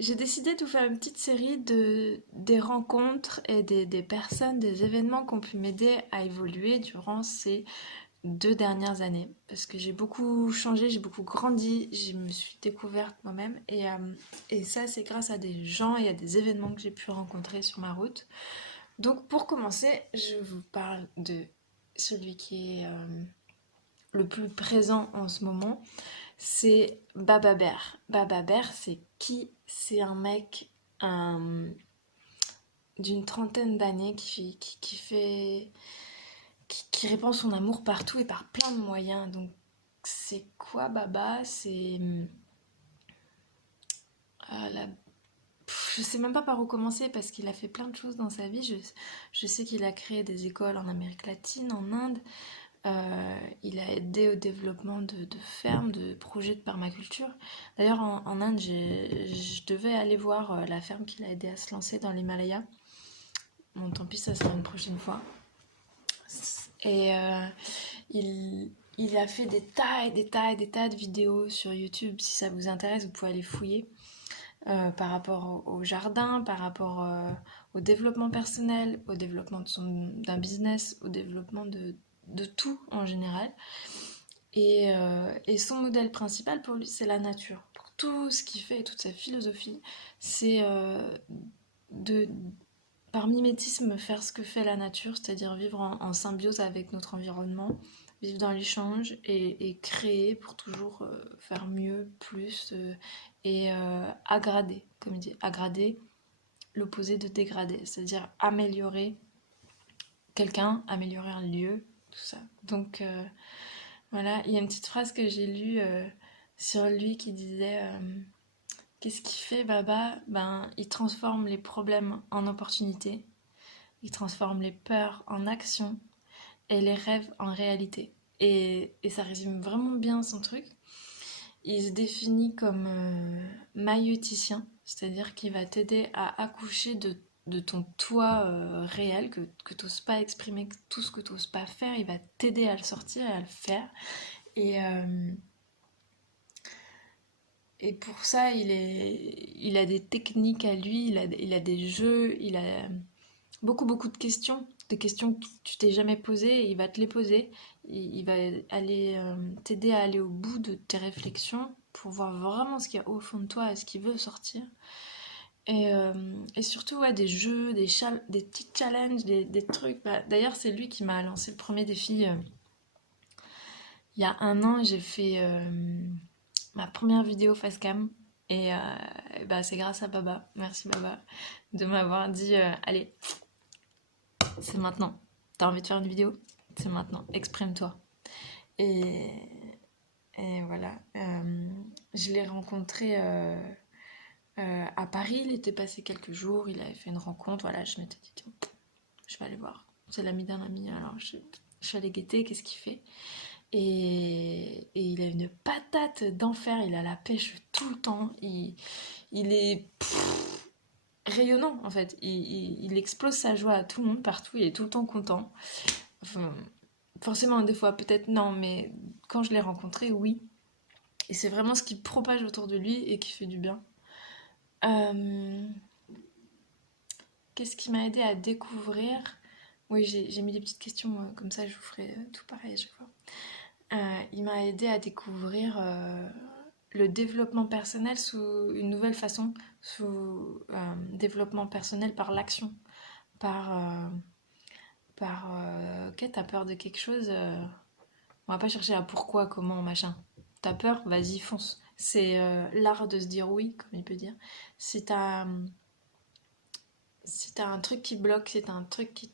J'ai décidé de vous faire une petite série des rencontres et des personnes, des événements qui ont pu m'aider à évoluer durant ces 2 dernières années. Parce que j'ai beaucoup changé, j'ai beaucoup grandi, je me suis découverte moi-même. Et ça, c'est grâce à des gens et à des événements que j'ai pu rencontrer sur ma route. Donc pour commencer, je vous parle de celui qui est le plus présent en ce moment. C'est Baba Bear. Baba Bear, c'est qui? C'est un mec euh, d'une trentaine d'années qui répand son amour partout et par plein de moyens. Donc, c'est quoi Baba? C'est. La... Je sais même pas par où commencer parce qu'il a fait plein de choses dans sa vie. Je sais qu'il a créé des écoles en Amérique latine, en Inde. Il a aidé au développement de fermes, de projets de permaculture. D'ailleurs, en Inde, je devais aller voir la ferme qu'il a aidé à se lancer dans l'Himalaya. Bon, tant pis, ça sera une prochaine fois. Et il a fait des tas et des tas et des tas de vidéos sur YouTube. Si ça vous intéresse, vous pouvez aller fouiller. Par rapport au jardin, par rapport au développement personnel, au développement d'un business, au développement de tout en général. Et son modèle principal pour lui, c'est la nature. Pour tout ce qu'il fait et toute sa philosophie, c'est de, par mimétisme, faire ce que fait la nature, c'est-à-dire vivre en symbiose avec notre environnement, vivre dans l'échange et créer pour toujours faire mieux, plus et aggrader, comme il dit, aggrader, l'opposé de dégrader, c'est-à-dire améliorer quelqu'un, améliorer un lieu, tout ça. Donc voilà, il y a une petite phrase que j'ai lue sur lui qui disait qu'est-ce qu'il fait Baba? Ben, il transforme les problèmes en opportunités, il transforme les peurs en actions et les rêves en réalité. Et ça résume vraiment bien son truc. Il se définit comme maïeuticien, c'est-à-dire qu'il va t'aider à accoucher de ton toi réel, que tu n'oses pas exprimer, tout ce que tu n'oses pas faire, il va t'aider à le sortir et à le faire. Et, euh, et pour ça, il a des techniques à lui, il a des jeux, il a beaucoup de questions, des questions que tu t'es jamais posées, il va te les poser. Il va aller t'aider à aller au bout de tes réflexions pour voir vraiment ce qu'il y a au fond de toi et ce qui veut sortir. Et surtout, ouais, des jeux, des petits challenges, des trucs. Bah, d'ailleurs, c'est lui qui m'a lancé le premier défi. Il y a un an, j'ai fait ma première vidéo facecam. Et bah, c'est grâce à Baba. Merci Baba de m'avoir dit allez, c'est maintenant. T'as envie de faire une vidéo? C'est maintenant. Exprime-toi. Et, et voilà. Je l'ai rencontré à Paris. Il était passé quelques jours. Il avait fait une rencontre. Voilà, je m'étais dit, tiens, je vais aller voir. C'est l'ami d'un ami. Alors, je suis allée guetter. Qu'est-ce qu'il fait? Et il a une patate d'enfer. Il a la pêche tout le temps. Il est rayonnant, en fait. Il explose sa joie à tout le monde, partout. Il est tout le temps content. Enfin, forcément, des fois, peut-être non, mais quand je l'ai rencontré, oui. Et c'est vraiment ce qui propage autour de lui et qui fait du bien. Euh, Qu'est-ce qui m'a aidé à découvrir? Oui, j'ai mis des petites questions comme ça, je vous ferai tout pareil à chaque fois. Il m'a aidé à découvrir le développement personnel sous une nouvelle façon, sous développement personnel par l'action, par, ok, t'as peur de quelque chose, on va pas chercher à pourquoi, comment, machin. T'as peur, vas-y, fonce. C'est l'art de se dire oui, comme il peut dire. Si t'as si t'as un truc qui bloque, si t'as un truc qui,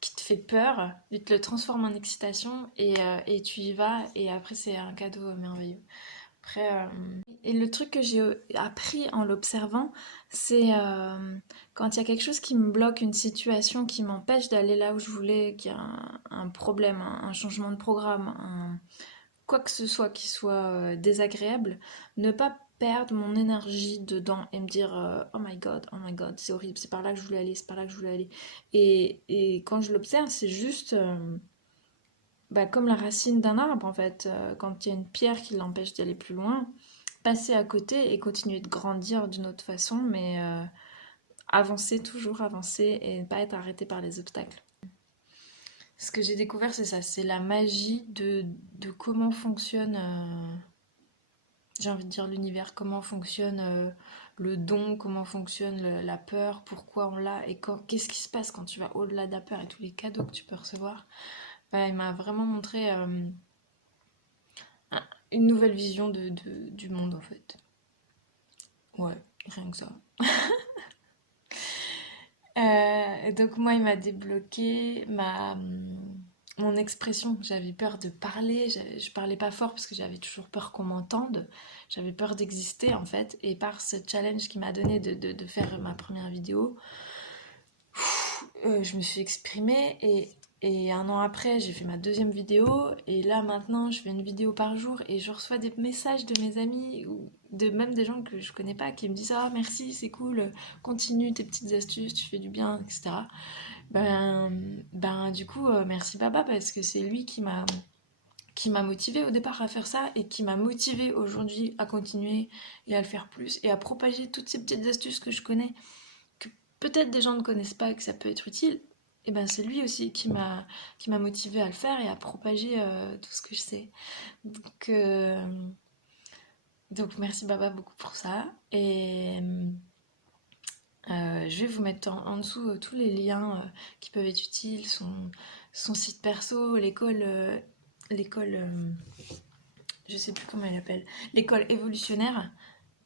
qui te fait peur, il te le transforme en excitation et tu y vas et après c'est un cadeau merveilleux. Après, et le truc que j'ai appris en l'observant, c'est quand il y a quelque chose qui me bloque, une situation qui m'empêche d'aller là où je voulais, qu'il y a un problème, un changement de programme, quoi que ce soit qui soit désagréable, ne pas perdre mon énergie dedans et me dire oh my god, c'est horrible, c'est par là que je voulais aller, c'est par là que je voulais aller. Et quand je l'observe, c'est juste bah, comme la racine d'un arbre en fait. Quand il y a une pierre qui l'empêche d'aller plus loin, passer à côté et continuer de grandir d'une autre façon, mais avancer, toujours avancer et ne pas être arrêté par les obstacles. Ce que j'ai découvert, c'est ça, c'est la magie de comment fonctionne, j'ai envie de dire l'univers, comment fonctionne le don, comment fonctionne la peur, pourquoi on l'a et qu'est-ce qui se passe quand tu vas au-delà de la peur et tous les cadeaux que tu peux recevoir. Bah, il m'a vraiment montré une nouvelle vision du monde en fait. Ouais, rien que ça. Donc moi, il m'a débloqué mon expression. J'avais peur de parler, je parlais pas fort parce que j'avais toujours peur qu'on m'entende. J'avais peur d'exister en fait. Et par ce challenge qu'il m'a donné de faire ma première vidéo, je me suis exprimée et un an après, j'ai fait ma deuxième vidéo. Et là maintenant, je fais une vidéo par jour et je reçois des messages de mes amis ou même des gens que je connais pas qui me disent ah merci, c'est cool, continue tes petites astuces, tu fais du bien, etc. Du coup, merci Baba parce que c'est lui qui m'a motivé au départ à faire ça et qui m'a motivé aujourd'hui à continuer et à le faire plus et à propager toutes ces petites astuces que je connais, que peut-être des gens ne connaissent pas et que ça peut être utile. Et ben c'est lui aussi qui m'a motivé à le faire et à propager tout ce que je sais. Donc, euh, donc merci Baba beaucoup pour ça. Et je vais vous mettre en dessous tous les liens qui peuvent être utiles, son site perso, l'école, je sais plus comment elle appelle, l'école évolutionnaire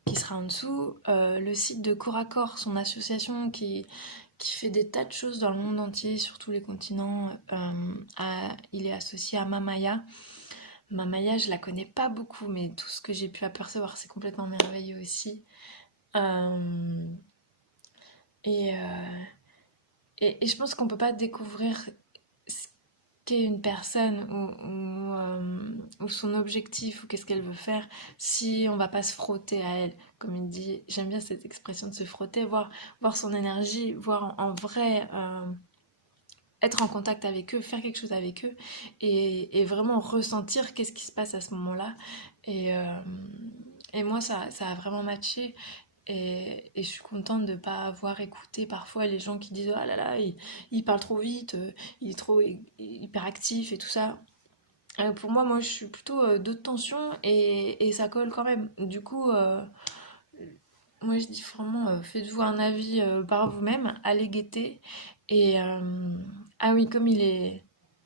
qui sera en dessous, le site de Corps à Corps, son association qui fait des tas de choses dans le monde entier, sur tous les continents. Il est associé à Mamaya. Mamaya, je la connais pas beaucoup, mais tout ce que j'ai pu apercevoir, c'est complètement merveilleux aussi. Euh, et, euh, et je pense qu'on peut pas découvrir ce qu'est une personne ou son objectif ou qu'est-ce qu'elle veut faire si on va pas se frotter à elle. Comme il dit, j'aime bien cette expression de se frotter, voir son énergie, voir en vrai, être en contact avec eux, faire quelque chose avec eux et vraiment ressentir qu'est-ce qui se passe à ce moment-là. Et, euh, et moi, ça a vraiment matché. Et je suis contente de ne pas avoir écouté parfois les gens qui disent ah là là, il parle trop vite, il est trop hyperactif et tout ça. Pour moi, je suis plutôt de tension et ça colle quand même. Du coup, moi je dis vraiment, faites-vous un avis par vous-même, allez guetter. Ah oui, comme il est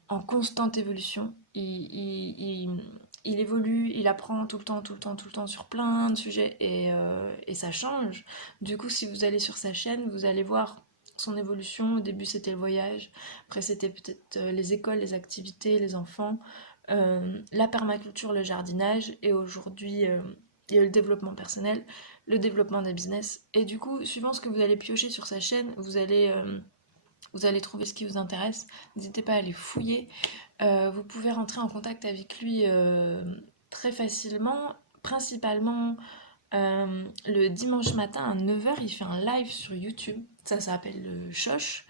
en constante évolution, il évolue, il apprend tout le temps, tout le temps, tout le temps sur plein de sujets et ça change. Du coup, si vous allez sur sa chaîne, vous allez voir son évolution. Au début, c'était le voyage, après, c'était peut-être les écoles, les activités, les enfants, la permaculture, le jardinage, et aujourd'hui, il y a le développement personnel, le développement des business. Et du coup, suivant ce que vous allez piocher sur sa chaîne, vous allez trouver ce qui vous intéresse. N'hésitez pas à aller fouiller. Vous pouvez rentrer en contact avec lui très facilement, principalement le dimanche matin à 9h, il fait un live sur YouTube. Ça s'appelle le Choche.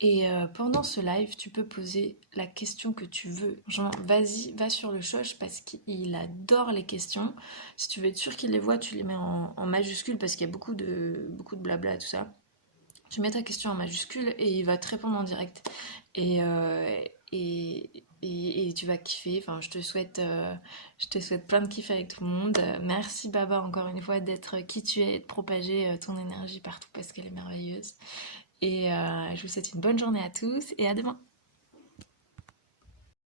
Et pendant ce live, tu peux poser la question que tu veux. Genre, vas-y, va sur le Choche parce qu'il adore les questions. Si tu veux être sûr qu'il les voit, tu les mets en majuscule parce qu'il y a beaucoup de blabla et tout ça. Tu mets ta question en majuscule et il va te répondre en direct. Et, euh, et tu vas kiffer. Enfin, je te souhaite plein de kiff avec tout le monde. Merci Baba encore une fois d'être qui tu es et de propager ton énergie partout parce qu'elle est merveilleuse. Et je vous souhaite une bonne journée à tous et à demain.